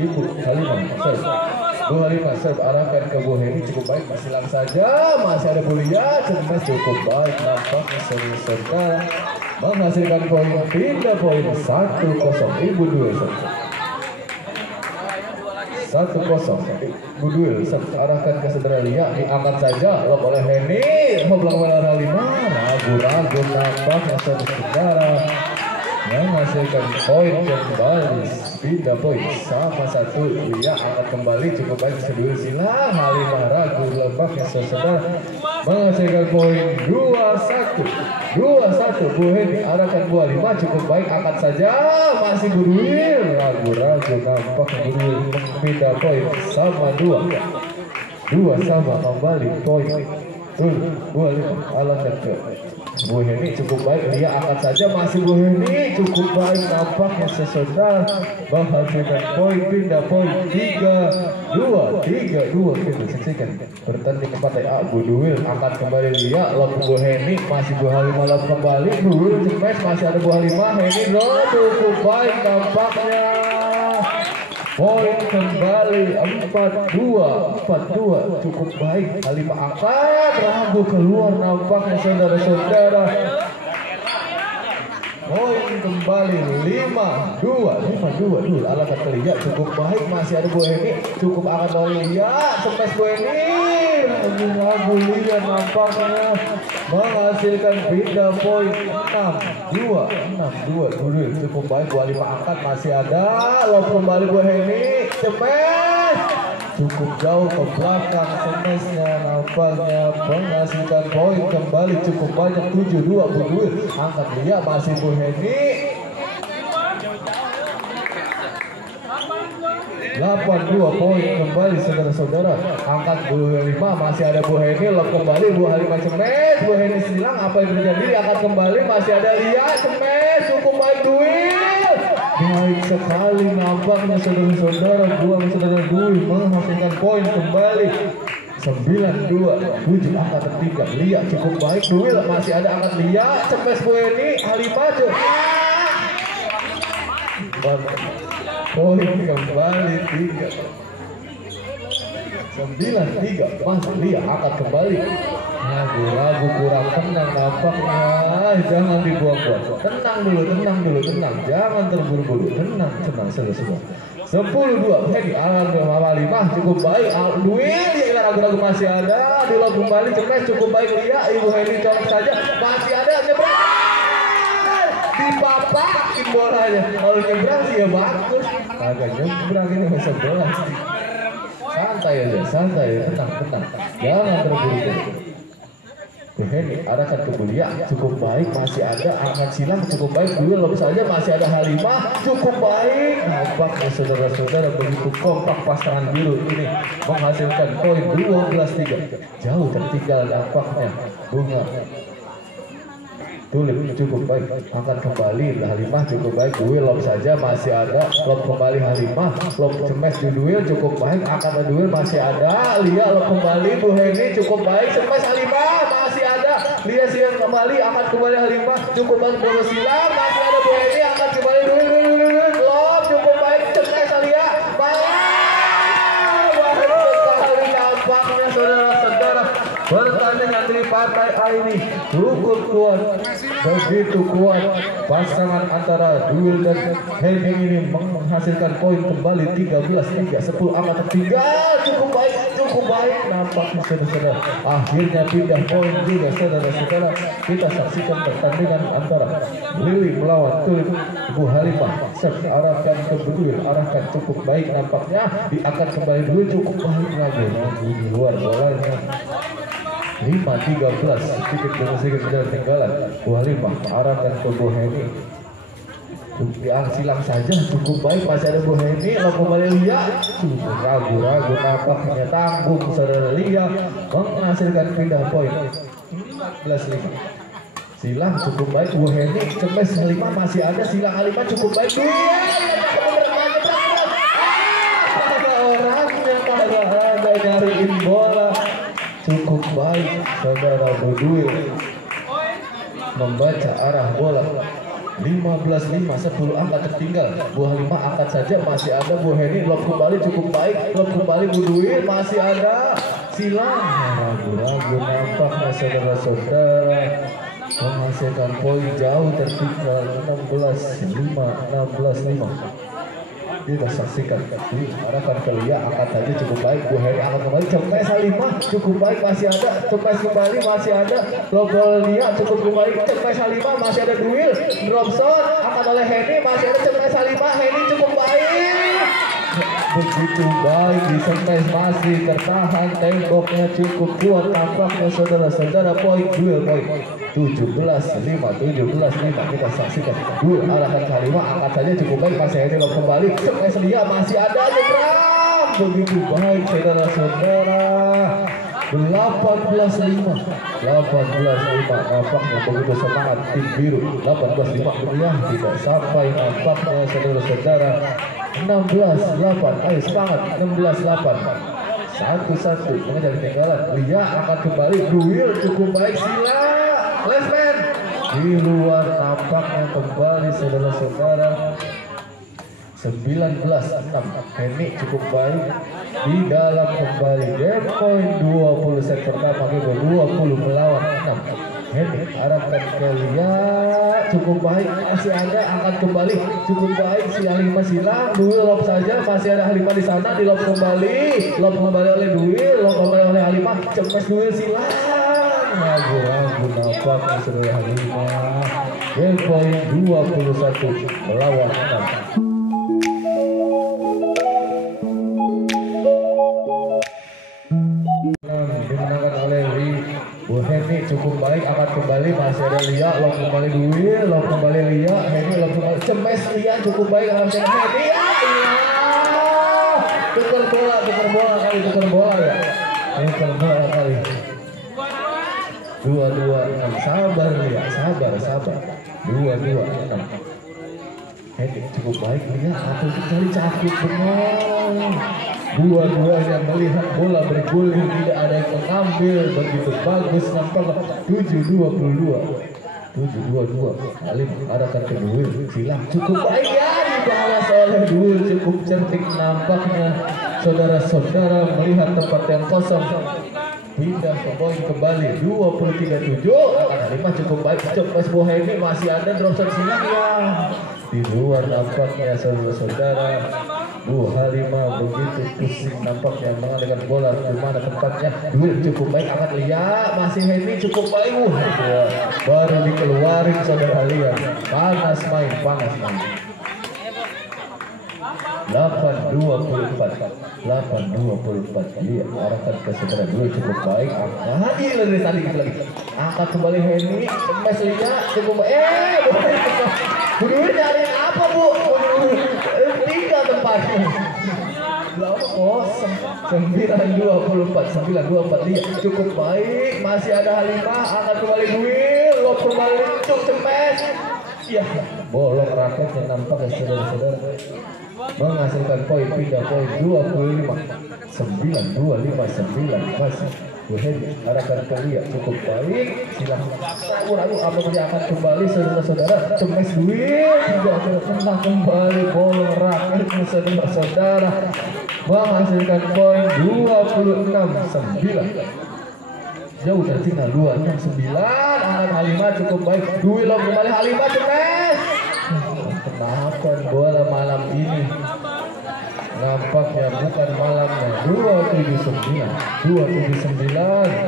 Ibu Halimah serve. Bu Halimah serve arahkan ke Bu Heni cukup baik, silang saja, masih ada Bu Lia, cukup baik, nampaknya saudara menghasilkan poin, pindah poin 1-0. Ibu Duel serve 1-0. Ibu Duel serve arahkan ke saudara Lia, diangkat saja, lob oleh Heni, belakang oleh Halimah, ragu-ragu nampaknya saudara menghasilkan poin kembali, pindah poin sama 1. Lia angkat kembali cukup baik, sedul silang, Halimah ragu lepasnya saudara menghasilkan poin 2-1. Bu Heni arahkan Bu Halimah cukup baik, angkat saja, masih Bu Duil, ragu-ragu nampak Bu Duil pindah poin sama 2 sama kembali poin. Bu Halimah arahkan ke Bu Heni cukup baik, Lia angkat saja, masih Bu Heni cukup baik, nampaknya saudara menghasilkan poin, pindah poin 3-2. Kita saksikan bertanding keempat A. Bu Duil angkat kembali Lia, lob Bu Heni, masih Bu Halimah lob kembali, Bu Duil cemes, masih ada Bu Halimah, Heni lob cukup baik, nampaknya poin kembali 4-2 cukup baik. Halimah angkat, ragu keluar, nampaknya saudara-saudara poin kembali 5-2. Dul ala kata Lia cukup baik, masih ada Bu Heni cukup angkat oleh Lia, cepat Bu Heni, ragu Lia nampaknya menghasilkan pindah poin 6-2. Dul cukup baik, Bu Halimah angkat, masih ada, lob kembali Bu Heni, cepat cukup jauh ke belakang, semesnya nampaknya menghasilkan poin kembali cukup banyak 7-2. Bu Duil angkat Lia, masih Bu Heni, 8-2 poin kembali saudara-saudara. Angkat Bu Halimah, masih ada Bu Heni, lob kembali Bu Halimah cemes, Bu Heni silang, apa yang terjadi, diangkat kembali, masih ada Lia, cemes, cukup baik Duil, baik sekali nampaknya saudara-saudara, buang saudara Duil menghasilkan poin kembali 9-2. Angkat ketiga Lia cukup baik, Duil masih ada, angkat Lia, cemes Bu Heni, Halimah poin kembali 9-3. Masih Lia angkat kembali, ragu kurang tenang nampaknya, jangan dibuang-buang, tenang dulu, jangan terburu-buru, tenang saudara-saudara. 10-2 Heni Halimah cukup baik, Duil dia ragu-ragu, masih ada, dilog kembali, cemes cukup baik Lia, Ibu Heni colok saja, masih ada, nyebrang, dipapakin bolanya, kalau nyebrang sih ya bagus, agak nyebrang ini masa bola, santai aja, tenang, jangan terburu-buru. Bu Heni arahkan ke Bu Lia cukup baik, masih ada, angkat silang cukup baik, Duil lob saja, masih ada Halimah cukup baik, nampaknya saudara-saudara begitu kompak pasangan biru ini menghasilkan poin 12-3. Jauh tertinggal nampaknya Bunga Tulip cukup baik, angkat kembali Halimah cukup baik, Duil lob saja, masih ada, lob kembali Halimah, lob cemes di Duil cukup baik, angkat Duil masih ada, Lia lob kembali, Bu Heni cukup baik, cemes Halimah masih ada, Lia silang kembali, angkat kembali Halimah cukup baik, bola silang, masih ada Bu Heni, angkat kembali Duil, lob cukup baik, cemes Lia, baik sekali nampaknya saudara-saudara. Pertandingan di partai A ini cukup kuat, begitu kuat. Pasangan antara Duil dan Heni ini menghasilkan poin kembali 13-3. 10 angka tertinggal, cukup baik nampaknya saudara-saudara. Akhirnya pindah poin juga saudara-saudara. Kita saksikan pertandingan antara Lili melawan Tulip. Bu Halimah serve arahkan ke Duil, arahkan cukup baik nampaknya, diangkat kembali Duil cukup baik lagi di luar bolanya. 5-13 sedikit ketinggalan. Bu Halimah arahkan ke Bu Heni, silang saja cukup baik, masih ada Bu Heni, lalu kembali Lia, ragu-ragu nampaknya tanggung saudara Lia menghasilkan pindah poin 14-5. Silang cukup baik Bu Heni, cemes Halimah masih ada, silang Halimah cukup baik, orangnya ada nyariin bola cukup baik saudara. Bu Duil membaca arah bola, 15-5, 10 angka tertinggal. Bu Halimah angkat saja, masih ada Bu Heni, lob kembali cukup baik, lob kembali Bu Dwi, masih ada silang. Ragu-ragu nampaknya saudara-saudara menghasilkan poin jauh tertinggal 16-5, 16-5. Kita saksikan arahkan ke Lia, angkat saja cukup baik. Bu Heri angkat kembali, Cepes Halimah cukup baik, masih ada Cepes kembali, masih ada lob Lia cukup kembali, Cepes Halimah masih ada duel drop shot angkat oleh Heni, masih ada Cepes Halimah, Heni cukup baik, begitu baik di Cepes, masih tertahan, temboknya cukup kuat tampaknya saudara-saudara. Poin duel poin 17-5, 17-5. Kita saksikan duel arahkan ke Halimah, angkat saja cukup baik, masih Heni lob kembali, Cepes Lia masih ada nyebrang, begitu baik saudara-saudara. 18-5, 18-5. Nampaknya begitu semangat tim biru. 18-5 dunia tidak sampai nampaknya saudara-saudara. 16-8, ayo semangat. 16-8, 1-1 mengejar ketinggalan. Lia akan kembali, duel cukup baik, sila Lesman di luar, nampaknya kembali saudara-saudara. 19-6, Heni cukup baik di dalam kembali. Game point 20 set pertama, 20 melawan 6. Heni arahkan ke Lia, cukup baik, masih ada angkat kembali, cukup baik, si Halimah silang, duel lob saja, masih ada Halimah di sana, di lob kembali oleh duel, lob kembali oleh Halimah, Cepes duel silang, ragu-ragu nampaknya saudara Halimah. Game point 21 melawan 6. Dimenangkan oleh Bu Heni, cukup baik, angkat kembali, masih ada Lia, lob kembali duel, lob kembali Lia, Heni lob kembali, Cepes Lia cukup baik, angkat Heni, tukar bola kali, tukar bola kali. 2-2-6, sabar Lia, sabar. 2-2-6. Heni cukup baik, Lia atau kali cakep benar. Dua-duanya melihat bola bergulir, tidak ada yang mengambil, begitu bagus nampaknya. 7-22. Halim arahkan ke duel, silang cukup baik ya, dibalas oleh duel, cukup cantik nampaknya saudara-saudara. Melihat tempat yang kosong, pindah ke poin kembali 23-7. Akan Halimah cukup baik, Cepes Bu Heni masih ada drop shot silang ya, di luar nampaknya saudara-saudara. Bu Halimah begitu pusing nampaknya mengalihkan bola di mana tempatnya. Duel cukup baik, angkat Lia, masih Heni cukup baik. Baru dikeluarin saudara Lia. Panas main. 8-24 Lia arahkan ke saudara. Duel cukup baik, angkat tadi lagi, angkat kembali Heni, Cepes Lia cukup baik. Bu Dwi nyari apa Bu? Tinggal tempatnya. Berapa kosong? 9-24 Lia cukup baik, masih ada Halimah, angkat kembali duel, lob kembali cuk Cepes. Ya, bolong raketnya nampaknya saudara-saudara. Menghasilkan poin, pindah poin 25-9 masih Bu Heni arahkan ke Lia, cukup baik, silang ragu apa dia akan kembali saudara-saudara. Cepes duel, tidak terkena kembali, bolong raketnya saudara-saudara. Menghasilkan poin 26-9. Jauh tertinggal 26-9. Angkat Halimah cukup baik, duel lob kembali Halimah, Cepes. Kenapa bola malam ini nampaknya bukan malamnya. 2-7-9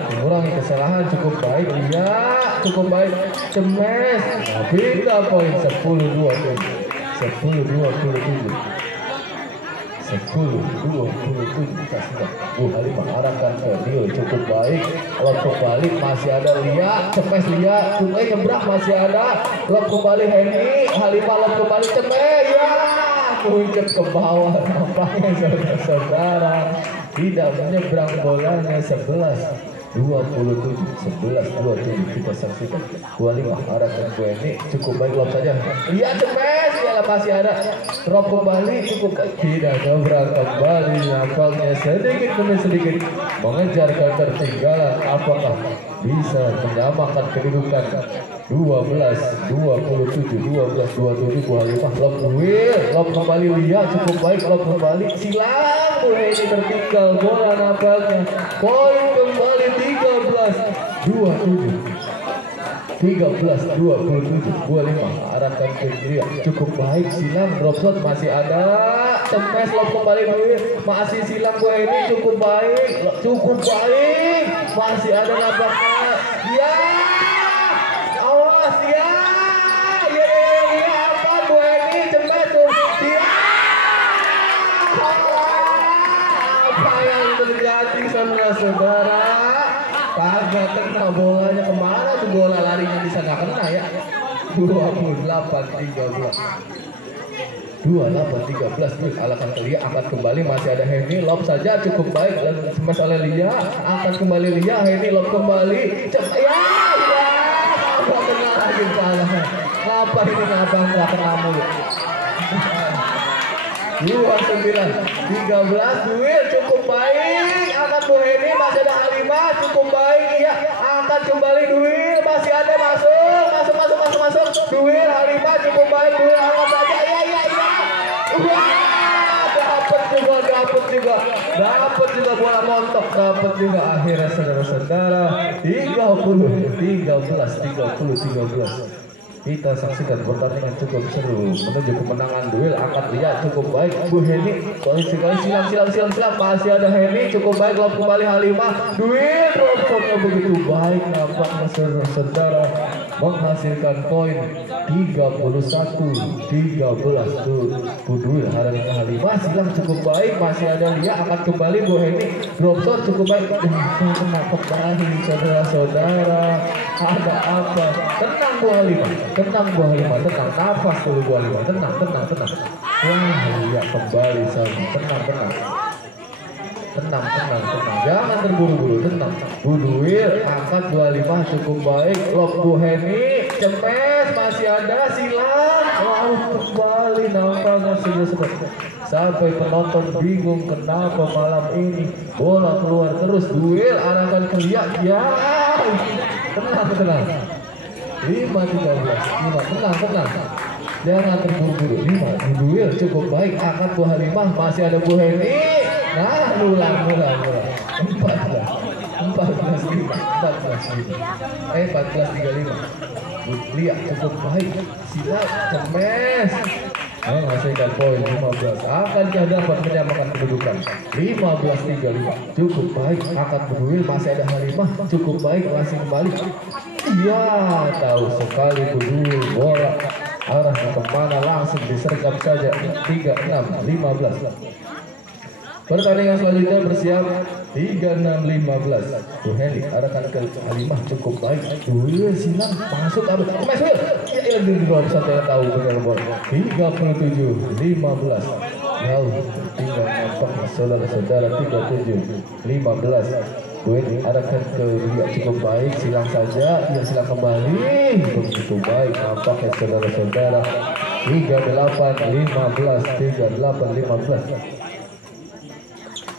mengurangi kesalahan, cukup baik Lia, cukup baik Cepes. Pindah poin 10-27 kita sudah. Bu Halimah arahkan ke Rio, cukup baik, lob kembali, masih ada Lia, Cepes Lia nyebrang, masih ada lob kembali Heni, Halimah lob kembali Cepes ya, muncul ke bawah nampaknya saudara-saudara, tidak menyeberang bolanya. 11-27 kita saksikan. 25 arahkan ke Heni, cukup baik, lob saja Lia, Cepes ya, masih ada drop kembali, cukup baik, tidak nyebrang kembali. Nampaknya sedikit demi sedikit mengejar ketertinggalan. Apakah bisa menyamakan kedudukan 12-27 buah Halimah lob duel, lob kembali Lia cukup baik, lob kembali silang Bu Heni tertinggal bola nampaknya. Poin kembali 13-27 buah Halimah arahkan ke Lia cukup baik, silang drop shot masih ada, temes lob kembali duel, masih silang Bu Heni cukup baik, masih ada nampaknya ya. Awas ya, apa Bu Heni cepat tuh ya. Apa yang terjadi saudara-saudara? Kagak kena bolanya, kemana tuh bola larinya bisa nggak kena ya? 28-13 alakan ke Lia, angkat kembali masih ada Heni, lob saja cukup baik, smash oleh Lia, angkat kembali Lia, Heni lob kembali cepat ya. Gak kena lagi salah. Ngapa ini nggak kena mulu? 29-13 duel cukup baik, angkat Bu Heni masih ada Halimah cukup baik ya, angkat kembali duel masih ada masuk duel Halimah cukup baik, duel angkat saja ya. Dapat juga bola montok, dapat juga akhirnya saudara-saudara 30-13 kita saksikan pertandingan cukup seru menuju kemenangan duel, angkat Lia cukup baik Bu Heni, sekali silang masih ada Heni cukup baik, lob kembali Halimah duel, drop shotnya begitu baik nampaknya saudara menghasilkan poin 31-13 tuh duel Halimah, silang cukup baik masih ada Lia, angkat kembali Bu Heni, drop shot cukup baik, kena kembali saudara-saudara. Ada apa? Tenang Bu Halimah, tenang nafas dulu Bu Halimah, tenang. Wah Lia kembali sama, tenang, jangan terburu-buru, tenang. Bu duel, angkat Bu Halimah cukup baik, lob Bu Heni, cemes masih ada silang, kembali nampaknya sudah sampai penonton bingung kenapa malam ini bola keluar terus, duel arahkan ke Lia ya. Tenang 5-13 tenang jangan terburu-buru. 5 duel cukup baik, angkat Bu Halimah masih ada Bu Heni, nah ulang 14-35 Lia cukup baik, silat cemes menghasilkan poin 15, akankah dapat menyamakan kedudukan 15-35 cukup baik, angkat berduel masih ada Halimah cukup baik, masih kembali iya, tahu sekali berduel bola arahnya kemana langsung disergap saja 36-15. Pertandingan selanjutnya bersiap 36-15 Bu Heni arahkan ke Halimah cukup baik, duel silang masuk masuk ya di drop satu yang tahu benar bola 37-15 jauh tinggal nampak saudara-saudara 37-15 Bu Heni arahkan ke Lia cukup baik, silang saja ya, silang kembali begitu baik nampaknya saudara-saudara 38-15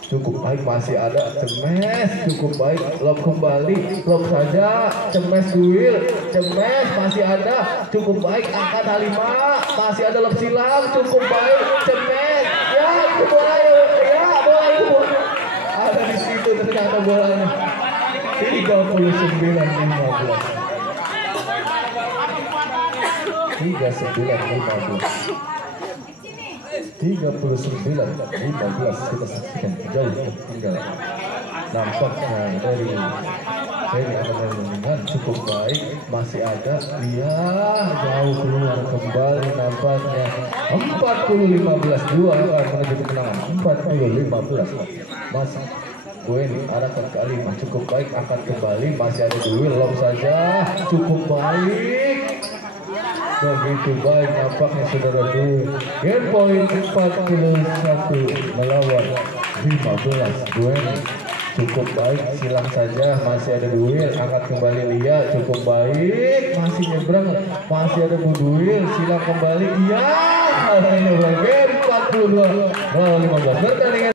cukup baik, masih ada cemes cukup baik, lob kembali, lob saja cemes duel, cemes masih ada cukup baik, angkat Halimah masih ada, lob silang cukup baik, cemes ya bola itu ada di situ ternyata bolanya 39-15 kita saksikan jauh tertinggal nampaknya dari akan cukup baik, masih ada dia jauh keluar kembali nampaknya 40-15 dua akan menuju kemenangan 40-15 masih Bu Heni arahkan ke Halimah cukup baik, angkat kembali masih ada duel, lob saja cukup baik begitu baik nampaknya saudara duel, game point 41 melawan 15 Bu Heni cukup baik, silang saja masih ada duel, angkat kembali Lia cukup baik, masih nyebrang masih ada Bu duel, silang kembali iya game 42 melawan 15 pertandingan